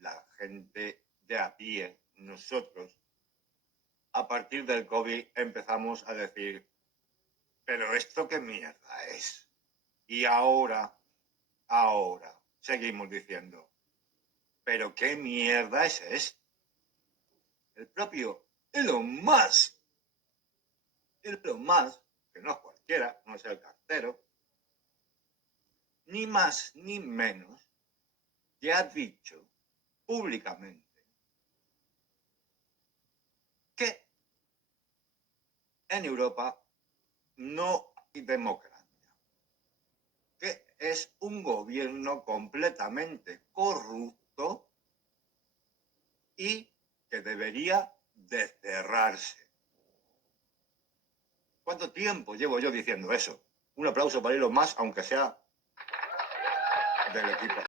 la gente de a pie, nosotros, a partir del COVID empezamos a decir, pero ¿esto qué mierda es? Y ahora seguimos diciendo, pero ¿qué mierda es esto? El propio Elon Musk, que no es cualquiera, no es el cartero, ni más ni menos, que ha dicho públicamente que en Europa no hay democracia, que es un gobierno completamente corrupto y que debería de cerrarse. ¿Cuánto tiempo llevo yo diciendo eso? Un aplauso para Elon Musk, aunque sea del equipo.